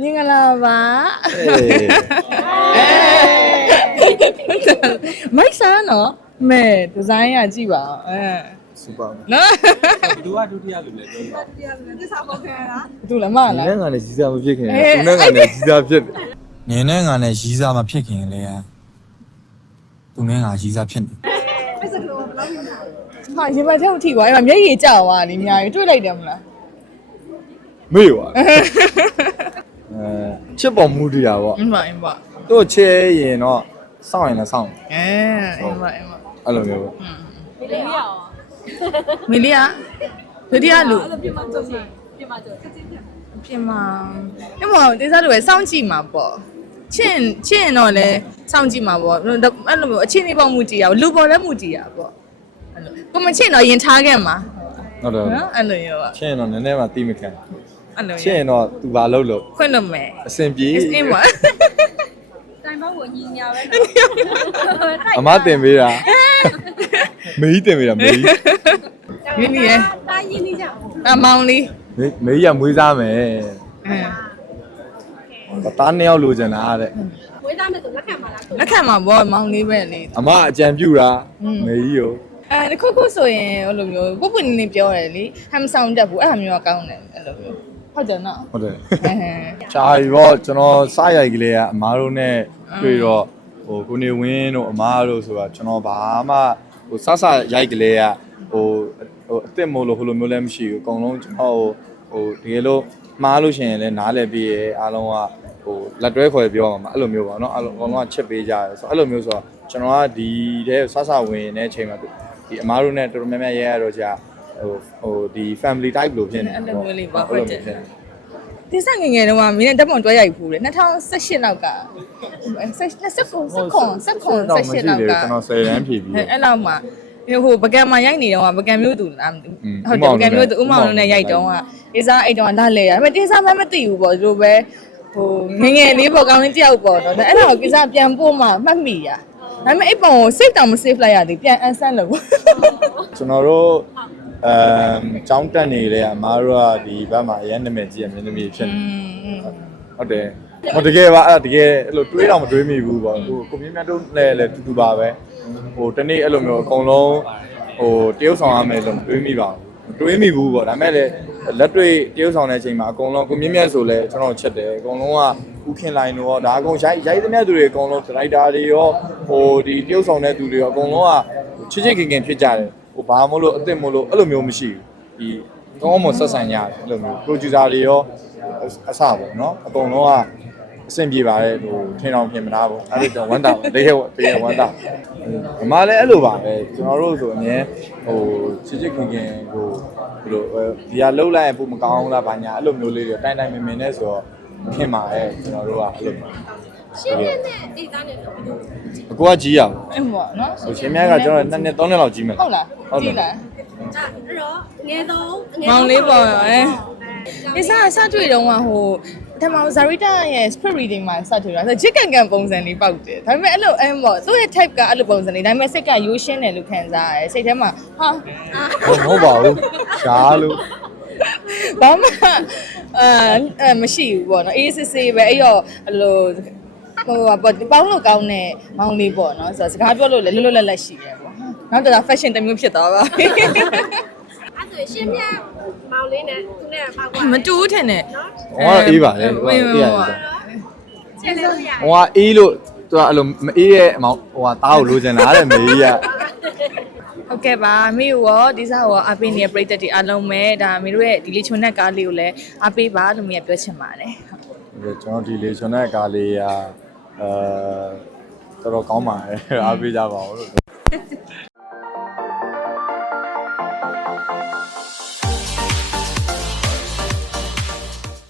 မင်္ဂလာပါမိုက်ဆာနော်မဲဒီဇိုင်းကကြည့်ပါအောင်အဲစူပါနော်သူကဒုတိယလူလည်းပြောတာသူလည်းမဒီလားနဲ့ငါနဲ့ကြီးစားမဖြစ်ခင်အေးသူနဲ့ငါနဲ့ကြီးစားဖြစ်တယ်နင်းနဲ့ငါနဲ့ရီးစားမဖြစ်ခင်လေသူနဲ့ငါရီးစားဖြစ်နေဟာရင်မထဲကိုထိသွားအဲ့မှာမျက်ရည်ကျသွားတယ်အများကြီးတွေ့လိုက်တယ်မလားမေ့ပါ အဲချစ်ပေါ်မူတရားပေါ့အင်းပါအင်းပါသူ့ချဲရင်တော့စောင့်ရင်လည်းစောင့်အဲအင်းပါအင်းပါအဲ့လိုမျိုးပေါ့မီလီယာဒုတိယလူပြင်မှာကြုံနေပြင်မှာကြုံချက်ချင်းချက်ပြင်မှာအဲ့မှာတေးစားလူပဲစောင့်ကြည့်မှာပေါ့ချင်းချင်းတော့လဲစောင့်ကြည့်မှာပေါ့အဲ့လိုမျိုးအချင်းလေးပေါ့မူကြည့်ရအောင်လူပေါ်လည်းမူကြည့်ရပေါ့အဲ့လိုကိုမချင်းတော့ရင်ထားခဲ့မှာဟုတ်တယ်နော်အဲ့လိုရောပါချစ်ရင်တော့နည်းနည်းမှတိမခံ အဲ့လိုချစ်ရင်တော့သူဘာလုပ်လို့ခွင့်လို့မယ် အဆင်ပြေအင်းပါတိုင်ပေါင်းကိုညီညာပဲအမတင်ပေးတာမေကြီးတင်ပေးတာမေကြီးရင်းနေရတာရင်းနေကြအမောင်လေးမေမေကြီးကမွေးစားမယ်အင်းတားနှစ်ယောက်လိုချင်တာတဲ့ဝေးသားမဲ့ဆိုလက်ခံပါလားလက်ခံမှာပေါ့မောင်လေးပဲလေ အမအကြံပြုတာမေကြီးကိုအဲတစ်ခုခုဆိုရင်အဲ့လိုမျိုးပုပ်ပွနေနေပြောရတယ်လေဟမ်ဆောင်တက်ဘူးအဲ့ဟာမျိုးကကောင်းတယ်အဲ့လိုမျိုး ဟုတ်တယ်နော်ဟုတ်တယ်အင်းချာရီပေါ့ကျွန်တော်စရိုက်ကလေးကအမားတို့နဲ့တွေ့တော့ဟိုကိုနေဝင်းတို့အမားတို့ဆိုတာကျွန်တော်ဘာမှဟိုစစရိုက်ကလေးကဟိုဟိုအစ်စ်မို့လို့ဟိုလိုမျိုးလည်းမရှိဘူးအကုန်လုံးကျွန်တော်ဟိုတကယ်လို့မှားလို့ရှိရင်လည်းနားလည်ပြီးရဲအားလုံးကဟိုလက်တွဲခေါ်ပြောမှာအဲ့လိုမျိုးပေါ့နော်အဲ့လိုအကုန်လုံးကချစ်ပေးကြတယ်ဆိုတော့အဲ့လိုမျိုးဆိုတော့ကျွန်တော်ကဒီတဲ့စစဝင်နေတဲ့အချိန်မှာဒီအမားတို့နဲ့တော်တော်များများရဲရတော့ကြာ ဟိုဟိုဒီ family type လို့ဖြစ်နေအဲ့လိုမျိုးလေးပေါ့အဲ့ဟုတ်လိုတယ်မျိုးဖြစ်နေဒီစငယ်ငယ်တုန်းကမင်းနဲ့တက်ပုံတွဲရိုက်ဖူးတယ်2018လောက်က29 29 29တော့28လောက်ကကျွန်တော်10ရန်ဖြည့်ပြီးအဲ့အဲ့လောက်မှာဟိုပကံမှာရိုက်နေတော့ပကံမျိုးသူလားမသိอืมဘူးဟုတ်တယ်ပကံမျိုးသူဥမောင်လုံးနဲ့ရိုက်တော့ကတေးစားအိတ်တော့လာလေရဒါပေမဲ့တေးစားမှမသိဘူးပေါ့ဒီလိုပဲဟိုငငယ်လေးပေါ့ကောင်းလေးတယောက်ပေါ့နော်အဲ့ဒါကိုကိစ္စပြန်ပို့မှမှတ်မိရဒါပေမဲ့အဲ့ပုံကို save တောင်မ save လိုက်ရသေးပြန် unsend လို့ပေါ့ကျွန်တော်တို့ အမ်ကျောင်းတက်နေလေအမားတို့ကဒီဘက်မှာအရင်နာမည်ကြီးအမြင်သမီးဖြစ်နေဟုတ်တယ်ဟိုတကယ်ပါအဲ့ဒါတကယ်အဲ့လိုတွေးတော့မတွေးမိဘူးပေါ့ဟိုကိုမြင့်မြတ်တို့လည်းလည်းတူတူပါပဲဟိုတနေ့အဲ့လိုမျိုးအကုန်လုံးဟိုတရုပ်ဆောင်ရမယ်လို့မတွေးမိပါဘူးတွေးမိဘူးပေါ့ဒါပေမဲ့လည်းလက်တွေ့တရုပ်ဆောင်တဲ့အချိန်မှာအကုန်လုံးကိုမြင့်မြတ်ဆိုလဲကျွန်တော်ချက်တယ်အကုန်လုံးကဥခင်လိုင်းတို့ရောဒါအကုန်ရိုက်ရိုက်သမျှသူတွေအကုန်လုံးဒရိုက်တာတွေရောဟိုဒီတရုပ်ဆောင်တဲ့သူတွေရောအကုန်လုံးကချစ်ချစ်ခင်ခင်ဖြစ်ကြတယ် ဟိုဘာမို့လို့အစ်စ်မို့လို့အဲ့လိုမျိုးမရှိဘူးဒီကောင်းမွန်ဆက်ဆံရတယ်အဲ့လိုမျိုး producer တွေရောအစပေါ့နော်အကုန်လုံးကအဆင်ပြေပါတယ်ဟိုထင်အောင်ပြင်မသားဘူးအဲ့ဒါတော့ဝမ်းတာပါတကယ်တကယ်ဝမ်းတာအမလည်းအဲ့လိုပါပဲကျွန်တော်တို့ဆိုအမြဲဟိုချစ်ချစ်ခင်ခင်ဟိုဘယ်လိုဒီဟာလှုပ်လိုက်ရင်ပုံမကောင်းလားဘာညာအဲ့လိုမျိုးလေးတွေတိုင်တိုင်မင်မင်နဲ့ဆိုတော့ခင်ပါရဲ့ကျွန်တော်တို့ကအဲ့လိုမျိုး ရှင်းပြတဲ့ဒေတာနဲ့ဆိုပြီးအကူကကြီးရအောင်အဲ့ပေါ့နော်ဟိုရှင်မြတ်ကကျွန်တော်နှစ်နှစ်သုံးနှစ်လောက်ကြီးမယ်ဟုတ်လားဟုတ်တယ်ကြည့်လားအဲ့တော့ငယ်တော့မောင်လေးပေါ့အဲဒီစားစတွေ့တော့ဟိုပထမဇာရီတာရဲ့ spirit reading မှာစတွေ့တာဆိုချစ်ကန်ကန်ပုံစံလေးပေါက်တယ်ဒါပေမဲ့အဲ့လိုအဲ့ပေါ့သူ့ရဲ့ type ကအဲ့လိုပုံစံလေးဒါပေမဲ့စိတ်ကရိုးရှင်းတယ်လို့ခံစားရတယ်စိတ်ထဲမှာဟာမဟုတ်ပါဘူးရှားလို့ဘာမှအဲအဲမရှိဘူးပေါ့နော်အေးစစ်စစ်ပဲအဲ့တော့အဲ့လို ဟိုပေါ့ပေါင်းလို့ကောင်းတဲ့မောင်လေးပေါ့နော်ဆိုတော့စကားပြောလို့လည်းလွတ်လွတ်လပ်လပ်ရှိတယ်ပေါ့နောက်တော့ fashion တစ်မျိုးဖြစ်သွားပါပြီအဲ့ဆိုရှင်းပြမောင်လေးနဲ့သူနဲ့ပေါက်ကွာမတူဘူးထင်တယ်ဟိုကအေးပါလေဟိုကအေးရတယ်ချက်လို့ရဟိုကအေးလို့သူကအဲ့လိုမအေးရဲ့အမောင်ဟိုကသားကိုလိုချင်တာတဲ့မေကြီးကဟုတ်ကဲ့ပါမိရောဒီစားရောအပေးနေတဲ့ပရိသတ်တွေအားလုံးပဲဒါမိတို့ရဲ့ဒီလေးချွန်တဲ့ကားလေးကိုလည်းအားပေးပါလို့မြင်ပြောချင်ပါတယ်ဟုတ်ကျွန်တော်ဒီလေချွန်တဲ့ကားလေးက အဲတော်တော်ကောင်းပါတယ်အားပေးကြပါဦးလို့